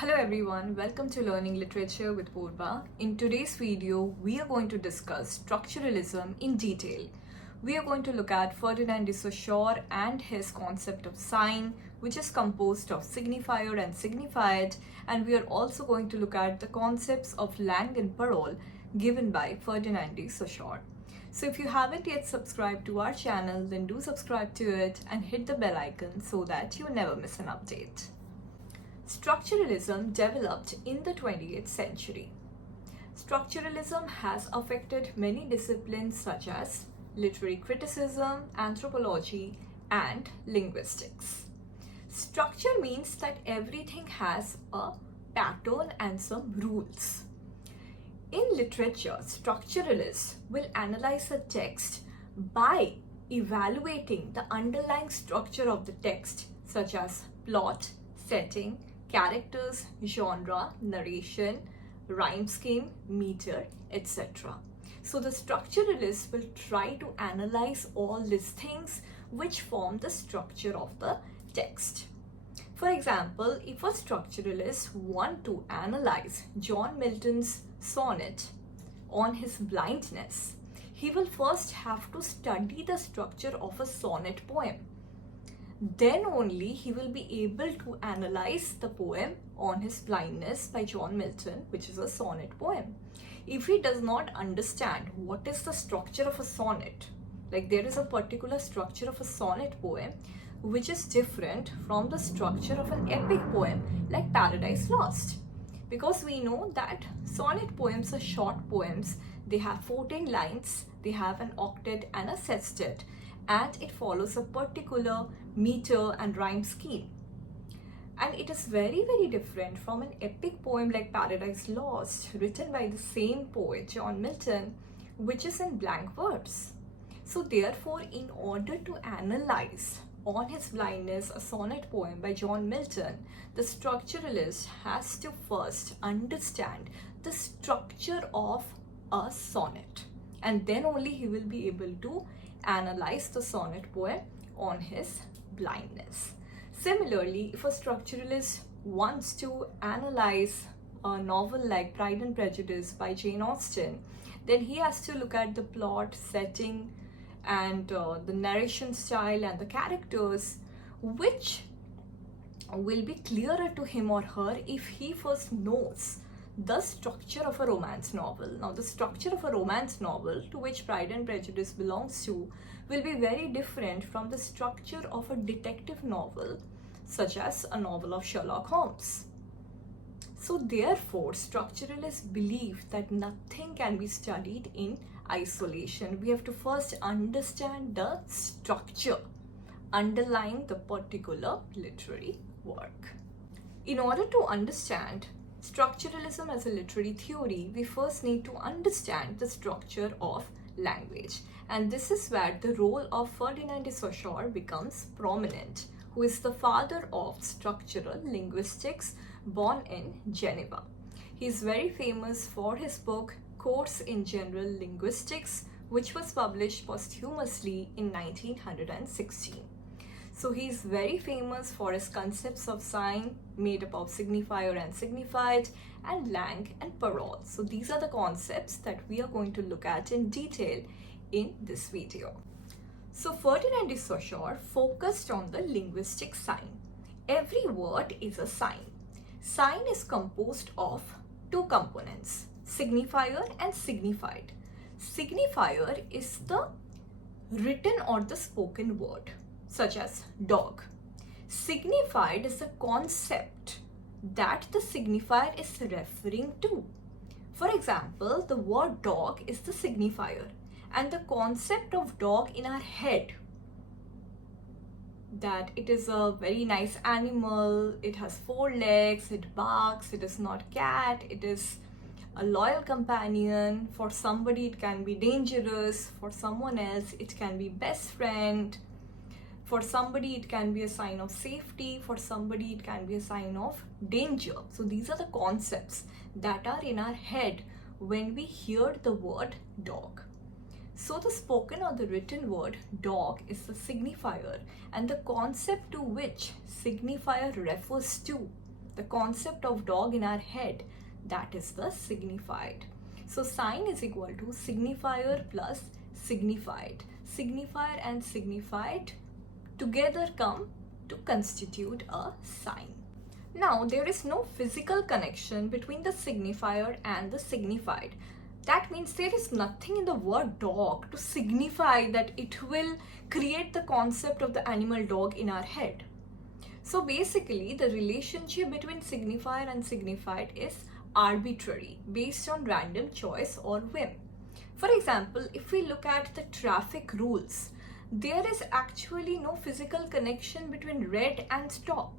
Hello everyone, welcome to Learning Literature with Purba. In today's video, we are going to discuss structuralism in detail. We are going to look at Ferdinand de Saussure and his concept of sign, which is composed of signifier and signified, and we are also going to look at the concepts of Langue and Parole given by Ferdinand de Saussure. So if you haven't yet subscribed to our channel, then do subscribe to it and hit the bell icon so that you never miss an update. Structuralism developed in the 20th century. Structuralism has affected many disciplines such as literary criticism, anthropology, and linguistics. Structure means that everything has a pattern and some rules. In literature, structuralists will analyze a text by evaluating the underlying structure of the text, such as plot, setting, characters, genre, narration, rhyme scheme, meter, etc. So the structuralists will try to analyze all these things which form the structure of the text. For example, if a structuralist want to analyze John Milton's sonnet on his blindness, he will first have to study the structure of a sonnet poem. Then only he will be able to analyze the poem on his blindness by John Milton, which is a sonnet poem. If he does not understand what is the structure of a sonnet, like there is a particular structure of a sonnet poem which is different from the structure of an epic poem like Paradise Lost. Because we know that sonnet poems are short poems, they have 14 lines, they have an octet and a sestet, and it follows a particular meter and rhyme scheme. And it is very different from an epic poem like Paradise Lost, written by the same poet John Milton, which is in blank verse. So therefore, in order to analyze on his blindness a sonnet poem by John Milton, the structuralist has to first understand the structure of a sonnet, and then only he will be able to analyze the sonnet poem on his blindness. Similarly, if a structuralist wants to analyze a novel like Pride and Prejudice by Jane Austen, then he has to look at the plot, setting, and the narration style and the characters, which will be clearer to him or her if he first knows the structure of a romance novel. Now, the structure of a romance novel, to which Pride and Prejudice belongs to, will be very different from the structure of a detective novel, such as a novel of Sherlock Holmes. So therefore, structuralists believe that nothing can be studied in isolation. We have to first understand the structure underlying the particular literary work. In order to understand structuralism as a literary theory, we first need to understand the structure of language. And this is where the role of Ferdinand de Saussure becomes prominent, who is the father of structural linguistics, born in Geneva. He is very famous for his book Course in General Linguistics, which was published posthumously in 1916. So he is very famous for his concepts of sign made up of signifier and signified, and langue and parole. So these are the concepts that we are going to look at in detail in this video. So Ferdinand de Saussure focused on the linguistic sign. Every word is a sign. Sign is composed of two components, signifier and signified. Signifier is the written or the spoken word, such as dog. Signified is the concept that the signifier is referring to. For example, the word dog is the signifier, and the concept of dog in our head, that it is a very nice animal, it has 4 legs, it barks, it is not cat, it is a loyal companion. For somebody it can be dangerous, for someone else it can be best friend, for somebody it can be a sign of safety, for somebody it can be a sign of danger. So these are the concepts that are in our head when we hear the word dog. So the spoken or the written word dog is the signifier, and the concept to which signifier refers to, the concept of dog in our head, that is the signified. So sign is equal to signifier plus signified. Signifier and signified together come to constitute a sign. Now, there is no physical connection between the signifier and the signified. That means there is nothing in the word dog to signify that it will create the concept of the animal dog in our head. So basically, the relationship between signifier and signified is arbitrary, based on random choice or whim. For example, if we look at the traffic rules, there is actually no physical connection between red and stop.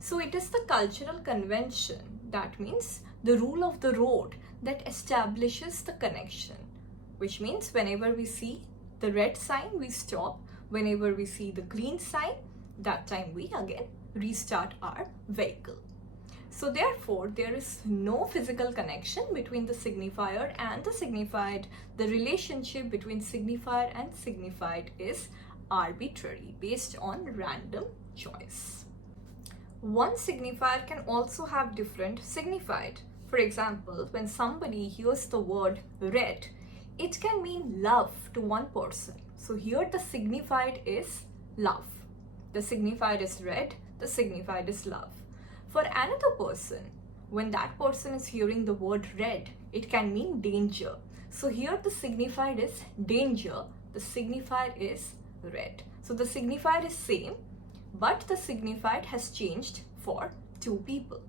So it is the cultural convention, that means the rule of the road, that establishes the connection, which means whenever we see the red sign, we stop. Whenever we see the green sign, that time we again restart our vehicle. So therefore, there is no physical connection between the signifier and the signified. The relationship between signifier and signified is arbitrary, based on random choice. One signifier can also have different signified. For example, when somebody hears the word red, it can mean love to one person. So here the signified is love. The signified is red, the signified is love. For another person, when that person is hearing the word red, it can mean danger. So here the signified is danger, the signified is red. So the signified is same, but the signified has changed for two people.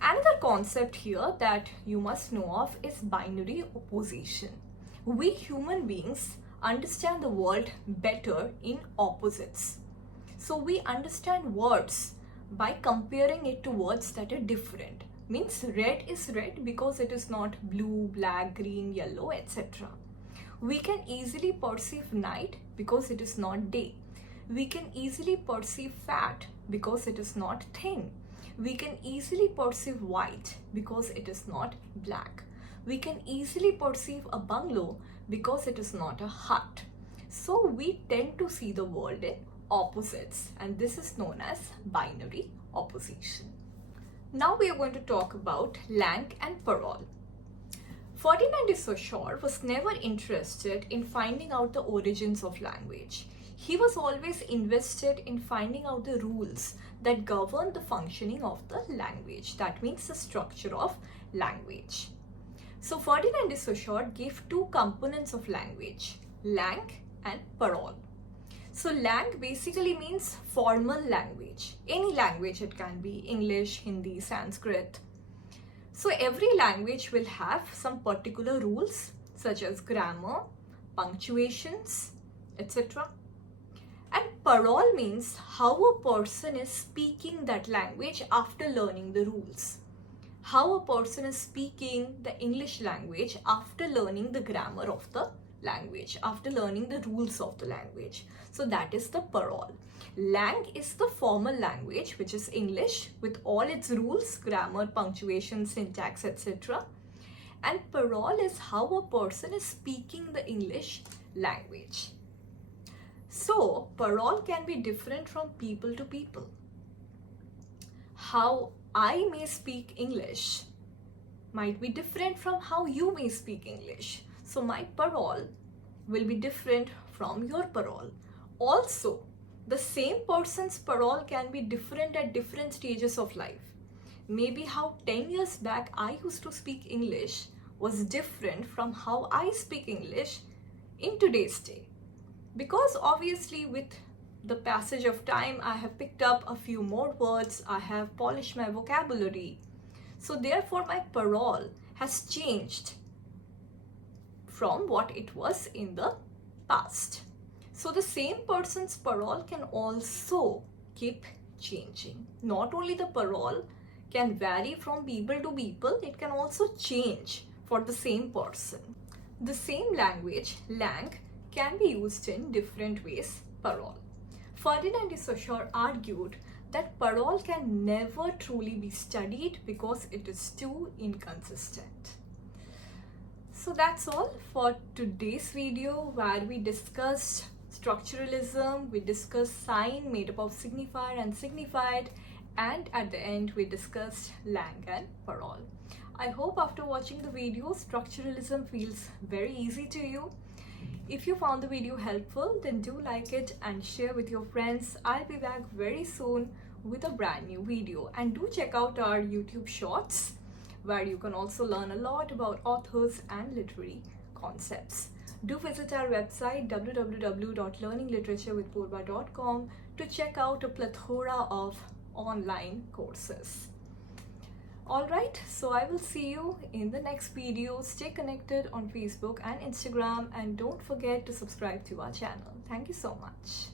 Another concept here that you must know of is binary opposition. We human beings understand the world better in opposites. So we understand words by comparing it to words that are different. Means red is red because it is not blue, black, green, yellow, etc. We can easily perceive night because it is not day. We can easily perceive fat because it is not thin. We can easily perceive white because it is not black. We can easily perceive a bungalow because it is not a hut. So we tend to see the world in opposites, and this is known as binary opposition. Now we are going to talk about Langue and Parole. Ferdinand de Saussure was never interested in finding out the origins of language. He was always invested in finding out the rules that govern the functioning of the language. That means the structure of language. So Ferdinand de Saussure gave two components of language, langue and parole. So langue basically means formal language. Any language, it can be English, Hindi, Sanskrit. So every language will have some particular rules such as grammar, punctuations, etc. And parole means how a person is speaking that language after learning the rules. How a person is speaking the English language after learning the grammar of the language, after learning the rules of the language. So that is the parole. Langue is the formal language, which is English with all its rules, grammar, punctuation, syntax, etc. And parole is how a person is speaking the English language. So parole can be different from people to people. How I may speak English might be different from how you may speak English. So my parole will be different from your parole. Also, the same person's parole can be different at different stages of life. Maybe how 10 years back I used to speak English was different from how I speak English in today's day. Because obviously with the passage of time, I have picked up a few more words, I have polished my vocabulary. So therefore my parole has changed from what it was in the past. So the same person's parole can also keep changing. Not only the parole can vary from people to people, it can also change for the same person. The same language, langue, can be used in different ways, parole. Ferdinand de Saussure argued that parole can never truly be studied because it is too inconsistent. So that's all for today's video, where we discussed structuralism, we discussed sign made up of signifier and signified, And at the end, we discussed Langue and Parole. I hope after watching the video, structuralism feels very easy to you. If you found the video helpful, then do like it and share with your friends. I'll be back very soon with a brand new video. And do check out our YouTube shorts, where you can also learn a lot about authors and literary concepts. Do visit our website www.learningliteratureWithPurba.com to check out a plethora of online courses. Alright, so I will see you in the next video. Stay connected on Facebook and Instagram, and don't forget to subscribe to our channel. Thank you so much.